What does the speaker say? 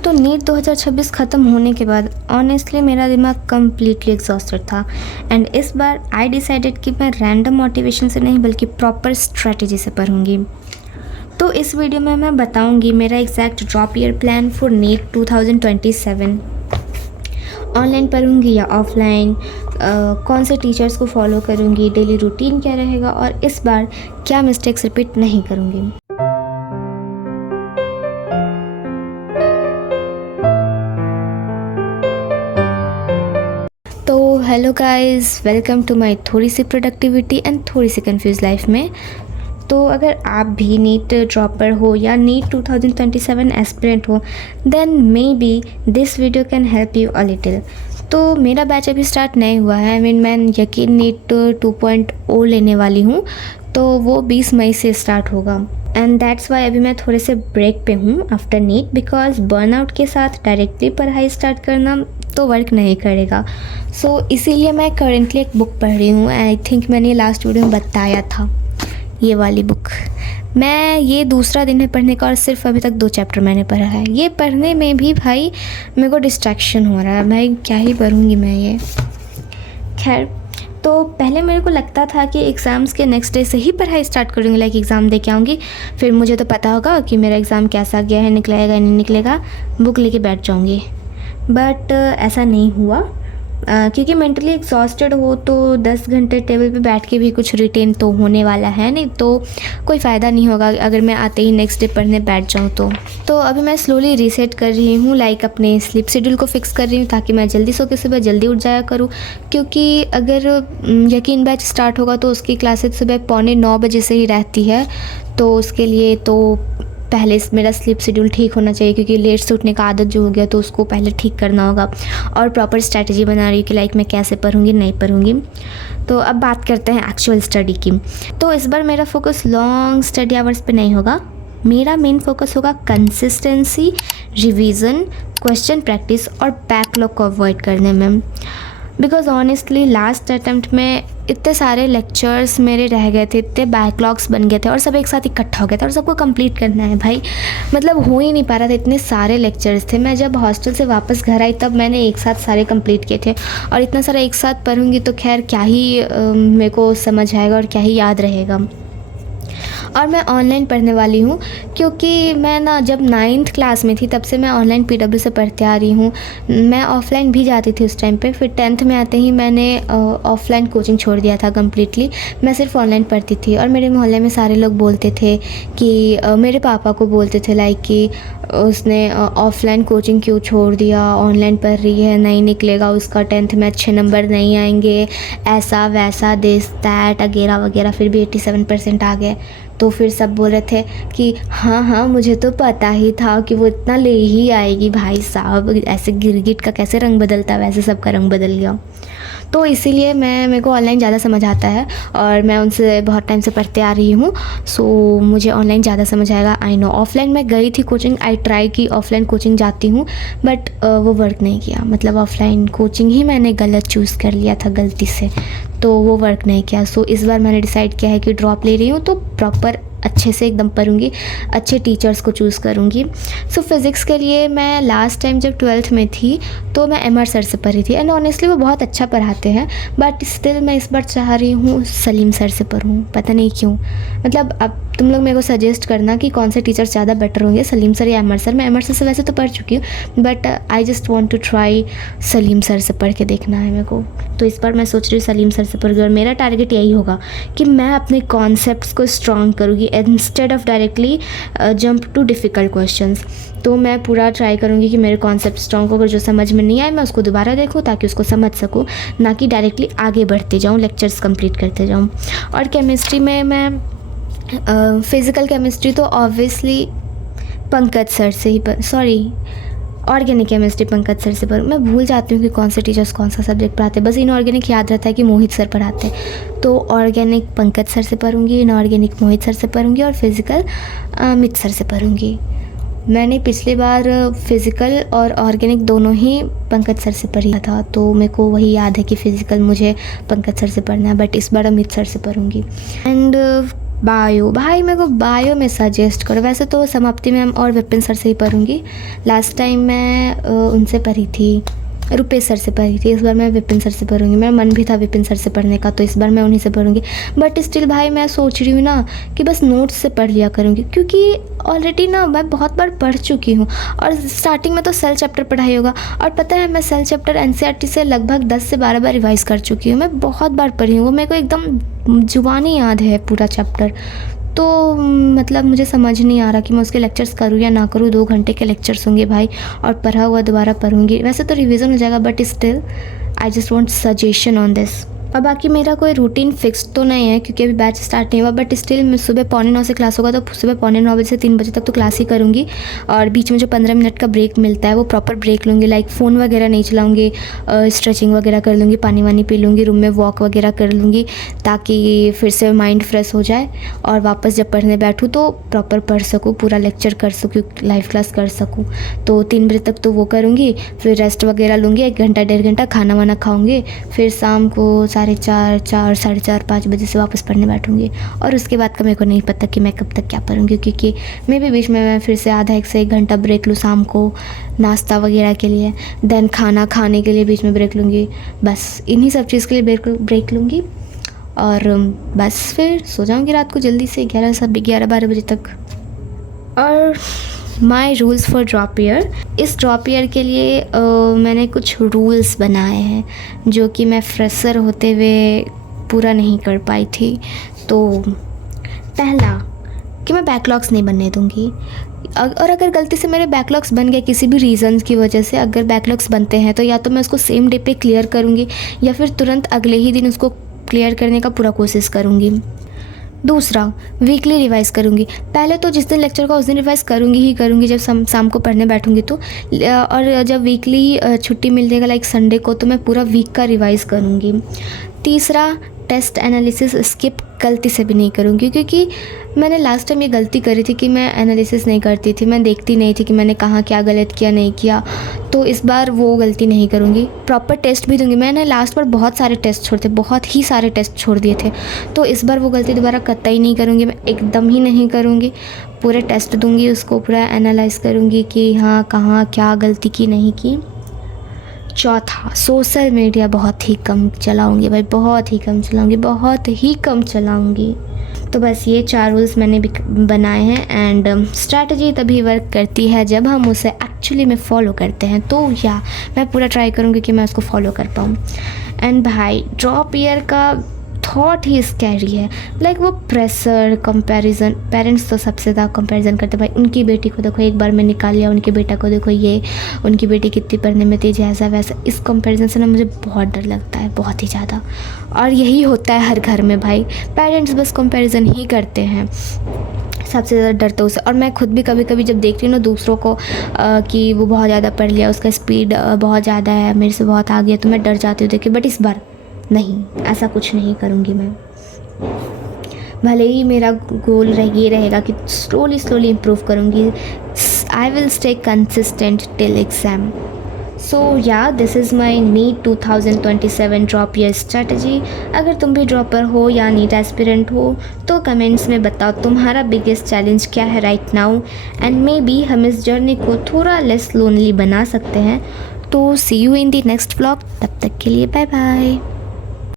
तो नीट 2026 ख़त्म होने के बाद ऑनेस्टली मेरा दिमाग कम्प्लीटली एग्जॉस्टेड था एंड इस बार आई डिसाइडेड कि मैं रैंडम मोटिवेशन से नहीं बल्कि प्रॉपर स्ट्रेटजी से पढ़ूंगी। तो इस वीडियो में मैं बताऊंगी मेरा exact drop year plan for NEET 2027। Online पढ़ूंगी या ऑफलाइन, कौन से टीचर्स को फॉलो करूंगी, डेली रूटीन क्या रहेगा और इस बार क्या मिस्टेक्स रिपीट नहीं करूंगी। तो hello guys, welcome to my थोड़ी सी प्रोडक्टिविटी एंड थोड़ी सी कंफ्यूज लाइफ में। तो अगर आप भी नीट ड्रॉपर हो या नीट 2027 एस्पिरेंट हो then may be this video can help you a little. तो मेरा बैच अभी स्टार्ट नहीं हुआ है, मैं यकीन नीट 2.0 लेने वाली हूँ, तो वो 20 मई से स्टार्ट होगा एंड दैट्स वाई अभी मैं थोड़े से ब्रेक पे हूँ आफ्टर नीट, बिकॉज बर्नआउट के साथ डायरेक्टली पढ़ाई स्टार्ट करना तो वर्क नहीं करेगा। सो इसीलिए मैं करेंटली एक बुक पढ़ रही हूँ। आई थिंक मैंने लास्ट वीडियो में बताया था, ये वाली बुक। मैं ये दूसरा दिन है पढ़ने का और सिर्फ अभी तक 2 चैप्टर मैंने पढ़ा है। ये पढ़ने में भी भाई मेरे को डिस्ट्रैक्शन हो रहा है, भाई क्या ही पढ़ूँगी मैं ये। खैर, तो पहले मेरे को लगता था कि एग्ज़ाम्स के नेक्स्ट डे से ही पढ़ाई स्टार्ट करूँगी, लाइक एग्ज़ाम दे के आऊँगी, फिर मुझे तो पता होगा कि मेरा एग्ज़ाम कैसा गया है, निकलेगा नहीं निकलेगा, बुक लेके बैठ जाऊँगी। बट ऐसा नहीं हुआ, क्योंकि मेंटली एग्जॉस्टेड हो तो 10 घंटे टेबल पे बैठ के भी कुछ रिटेन तो होने वाला है नहीं, तो कोई फ़ायदा नहीं होगा अगर मैं आते ही नेक्स्ट डे पढ़ने बैठ जाऊँ तो अभी मैं स्लोली रीसेट कर रही हूँ, लाइक अपने स्लीप शेड्यूल को फिक्स कर रही हूँ ताकि मैं जल्दी सो के सुबह जल्दी उठ जाया करूँ। क्योंकि अगर यकीन बैच स्टार्ट होगा तो उसकी क्लासेस सुबह 8:45 बजे से ही रहती है, तो उसके लिए तो पहले मेरा स्लीप शेड्यूल ठीक होना चाहिए, क्योंकि लेट से उठने का आदत जो हो गया तो उसको पहले ठीक करना होगा और प्रॉपर स्ट्रैटेजी बना रही हूँ कि लाइक मैं कैसे पढ़ूँगी नहीं पढ़ूँगी। तो अब बात करते हैं एक्चुअल स्टडी की। तो इस बार मेरा फोकस लॉन्ग स्टडी आवर्स पे नहीं होगा, मेरा मेन फोकस होगा कंसिस्टेंसी, रिवीजन, क्वेश्चन प्रैक्टिस और बैकलॉग को अवॉइड करने में। बिकॉज ऑनेस्टली लास्ट अटैम्प्ट में इतने सारे लेक्चर्स मेरे रह गए थे, इतने बैकलॉग्स बन गए थे और सब एक साथ इकट्ठा हो गया था और सबको कंप्लीट करना है भाई, मतलब हो ही नहीं पा रहा था, इतने सारे लेक्चर्स थे। मैं जब हॉस्टल से वापस घर आई तब मैंने एक साथ सारे कंप्लीट किए थे और इतना सारा एक साथ पढ़ूंगी तो खैर क्या ही मेरे को समझ आएगा और क्या ही याद रहेगा। और मैं ऑनलाइन पढ़ने वाली हूँ, क्योंकि मैं ना जब 9th क्लास में थी तब से मैं ऑनलाइन PW से पढ़ते आ रही हूँ। मैं ऑफ़लाइन भी जाती थी उस टाइम पे, फिर 10th में आते ही मैंने ऑफ़लाइन कोचिंग छोड़ दिया था कम्प्लीटली, मैं सिर्फ ऑनलाइन पढ़ती थी। और मेरे मोहल्ले में सारे लोग बोलते थे कि मेरे पापा को बोलते थे लाइक कि उसने ऑफ़लाइन कोचिंग क्यों छोड़ दिया, ऑनलाइन पढ़ रही है, नहीं निकलेगा उसका, 10th में अच्छे नंबर नहीं आएंगे, ऐसा वैसा दिस दैट वगैरह वगैरह। फिर भी 87% आ गए, तो फिर सब बोल रहे थे कि हाँ मुझे तो पता ही था कि वो इतना ले ही आएगी। भाई साहब, ऐसे गिरगिट का कैसे रंग बदलता है वैसे सबका रंग बदल गया। तो इसीलिए मेरे को ऑनलाइन ज़्यादा समझ आता है और मैं उनसे बहुत टाइम से पढ़ते आ रही हूँ, सो मुझे ऑनलाइन ज़्यादा समझ आएगा। आई नो ऑफ़लाइन मैं गई थी कोचिंग, आई ट्राई की ऑफ़लाइन कोचिंग जाती हूँ, बट वो वर्क नहीं किया, मतलब ऑफ़लाइन कोचिंग ही मैंने गलत चूज़ कर लिया था गलती से, तो वो वर्क नहीं किया। सो इस बार मैंने डिसाइड किया है कि ड्रॉप ले रही हूँ तो प्रॉपर अच्छे से एकदम पढ़ूंगी, अच्छे टीचर्स को चूज़ करूंगी। सो फिज़िक्स के लिए मैं लास्ट टाइम जब 12th में थी तो मैं MR सर से पढ़ी थी एंड ऑनेस्टली वो बहुत अच्छा पढ़ाते हैं, बट स्टिल मैं इस बार चाह रही हूँ सलीम सर से पढ़ूँ, पता नहीं क्यों। मतलब अब तुम लोग मेरे को सजेस्ट करना कि कौन से टीचर्स ज़्यादा बेटर होंगे, सलीम सर या MR सर। मैं MR सर से वैसे तो पढ़ चुकी हूँ, but I just want to try Salim sir से पढ़ के देखना है मेरे को। तो इस बार मैं सोच रही हूँ सलीम सर से पढ़ूँगी और मेरा टारगेट यही होगा कि मैं अपने कॉन्सेप्ट्स को स्ट्रॉन्ग करूँगी instead of directly jump too difficult questions. तो मैं पूरा ट्राई करूँगी कि मेरे कॉन्सेप्ट स्ट्रॉन्ग हो, अगर जो समझ में नहीं आए मैं उसको दोबारा देखूँ ताकि उसको समझ सकूँ, ना कि डायरेक्टली आगे बढ़ते जाऊँ, लेक्चर्स कंप्लीट करते जाऊँ। और केमिस्ट्री में मैं फिज़िकल केमिस्ट्री तो ऑब्वियसली पंकज सर से ही ऑर्गेनिक केमिस्ट्री पंकज सर से पर मैं भूल जाती हूँ कि कौन से टीचर्स कौन सा सब्जेक्ट पढ़ाते हैं, बस इनऑर्गेनिक याद रहता है कि मोहित सर पढ़ाते हैं। तो ऑर्गेनिक पंकज सर से पढ़ूँगी, इनऑर्गेनिक मोहित सर से पढ़ूँगी और फिज़िकल अमित सर से पढ़ूँगी। मैंने पिछली बार फ़िज़िकल और ऑर्गेनिक दोनों ही पंकज सर से पढ़ा था, तो मेरे को वही याद है कि फ़िज़िकल मुझे पंकज सर से पढ़ना है, बट इस बार अमित सर से पढ़ूँगी। एंड बायो, भाई मेरे को बायो में सजेस्ट करो। वैसे तो समाप्ति मैम और विपिन सर से ही पढ़ूंगी। लास्ट टाइम मैं उनसे पढ़ी थी, रुपेश सर से पढ़ी थी। इस बार मैं विपिन सर से पढ़ूंगी। मेरा मन भी था विपिन सर से पढ़ने का, तो इस बार मैं उन्हीं से पढ़ूंगी। बट स्टिल भाई मैं सोच रही हूँ ना कि बस नोट्स से पढ़ लिया करूँगी, क्योंकि ऑलरेडी ना मैं बहुत बार पढ़ चुकी हूँ। और स्टार्टिंग में तो सेल चैप्टर पढ़ाई होगा, और पता है मैं सेल चैप्टर एनसीईआरटी से लगभग 10 से 12 बार रिवाइज़ कर चुकी हूँ। मैं बहुत बार पढ़ी हूँ, वो मेरे को एकदम जुबानी याद है पूरा चैप्टर। तो मतलब मुझे समझ नहीं आ रहा कि मैं उसके लेक्चर्स करूँ या ना करूँ। 2 घंटे के लेक्चर्स होंगे भाई, और पढ़ा हुआ दोबारा पढ़ूंगी। वैसे तो रिवीजन हो जाएगा, but still I just want suggestion on this. और बाकी मेरा कोई रूटीन फिक्स तो नहीं है, क्योंकि अभी बैच स्टार्ट नहीं हुआ। बट स्टिल मैं सुबह 8:45 से क्लास होगा, तो सुबह 8:45 से 3 बजे तक तो क्लास ही करूँगी। और बीच में जो 15 मिनट का ब्रेक मिलता है वो प्रॉपर ब्रेक लूँगी। लाइक फ़ोन वगैरह नहीं चलाऊँगी, स्ट्रेचिंग वगैरह कर लूँगी, पानी वानी पी लूँगी, रूम में वॉक वगैरह कर लूँगी, ताकि फिर से माइंड फ्रेश हो जाए। और वापस जब पढ़ने बैठूँ तो प्रॉपर पढ़ सकूँ, पूरा लेक्चर कर सकूँ, लाइव क्लास कर सकूँ। तो 3 बजे तक तो वो करूँगी, फिर रेस्ट वगैरह लूँगी 1 घंटा 1.5 घंटा, खाना वाना खाऊँगी, फिर शाम को 4:30 साढ़े 4-5 बजे से वापस पढ़ने बैठूँगी। और उसके बाद का मेरे को नहीं पता कि मैं कब तक क्या पढ़ूँगी, क्योंकि मैं भी बीच में मैं फिर से आधा 1 से 1 घंटा ब्रेक लूँ शाम को नाश्ता वगैरह के लिए, देन खाना खाने के लिए बीच में ब्रेक लूँगी। बस इन्हीं सब चीज़ के लिए ब्रेक लूँगी, और बस फिर सो जाऊँगी रात को जल्दी से 11-12 बजे तक। और my rules for drop year, इस ड्रॉप ईयर के लिए मैंने कुछ रूल्स बनाए हैं जो कि मैं फ्रेशर होते हुए पूरा नहीं कर पाई थी। तो पहला कि मैं बैकलॉग्स नहीं बनने दूँगी। और अगर गलती से मेरे बैकलॉग्स बन गए किसी भी रीज़न्स की वजह से, अगर बैकलॉग्स बनते हैं तो या तो मैं उसको सेम डे पे क्लियर करूँगी, या फिर तुरंत अगले ही दिन उसको क्लियर करने का पूरा कोशिश करूँगी। दूसरा, वीकली रिवाइज़ करूँगी। पहले तो जिस दिन लेक्चर का उस दिन रिवाइज़ करूँगी जब शाम को पढ़ने बैठूँगी तो। और जब वीकली छुट्टी मिल जाएगा लाइक संडे को, तो मैं पूरा वीक का रिवाइज़ करूँगी। तीसरा, टेस्ट एनालिसिस स्किप गलती से भी नहीं करूँगी, क्योंकि मैंने लास्ट टाइम ये गलती करी थी कि मैं एनालिसिस नहीं करती थी, मैं देखती नहीं थी कि मैंने कहाँ क्या गलत किया नहीं किया। तो इस बार वो गलती नहीं करूँगी, प्रॉपर टेस्ट भी दूँगी। मैंने लास्ट बार बहुत सारे टेस्ट छोड़े थे, बहुत ही सारे टेस्ट छोड़ दिए थे, तो इस बार वो गलती दोबारा कतई नहीं करूँगी, मैं एकदम ही नहीं करूँगी। पूरे टेस्ट दूँगी, उसको पूरा एनालाइज करूँगी कि हाँ कहाँ क्या गलती की नहीं की। चौथा, सोशल मीडिया बहुत ही कम चलाऊँगी भाई, बहुत ही कम चलाऊँगी। तो बस ये 4 रूल्स मैंने भी बनाए हैं। एंड स्ट्रैटेजी तभी वर्क करती है जब हम उसे एक्चुअली में फॉलो करते हैं। तो या मैं पूरा ट्राई करूँगी कि मैं उसको फॉलो कर पाऊँ। एंड भाई ड्रॉप ईयर का थॉट ही स्कैरी है। लाइक वो प्रेशर, कंपैरिजन, पेरेंट्स तो सबसे ज़्यादा कंपैरिजन करते हैं भाई। उनकी बेटी को देखो एक बार में निकाल लिया, उनके बेटा को देखो ये, उनकी बेटी कितनी पढ़ने में तेज है, ऐसा वैसा। इस कंपैरिजन से ना मुझे बहुत डर लगता है, बहुत ही ज़्यादा। और यही होता है हर घर में भाई, पेरेंट्स बस कंपैरिजन ही करते हैं, सबसे ज़्यादा डरते उससे। और मैं खुद भी कभी कभी जब देखती हूँ ना दूसरों को कि वो बहुत ज़्यादा पढ़ लिया, उसका स्पीड बहुत ज़्यादा है, मेरे से बहुत आगे है, तो मैं डर जाती हूँ देख के। बट इस बार नहीं, ऐसा कुछ नहीं करूँगी मैं। भले ही मेरा गोल ये रहेगा कि स्लोली इम्प्रूव करूँगी। I will stay consistent till exam. So yeah this is my NEET 2027 drop year strategy. अगर तुम भी ड्रॉपर हो या नीट एस्पिरेंट हो तो कमेंट्स में बताओ तुम्हारा बिगेस्ट चैलेंज क्या है right now, and may be हम इस जर्नी को थोड़ा लेस लोनली बना सकते हैं। तो see you in the next vlog, तब तक के लिए बाय बाय।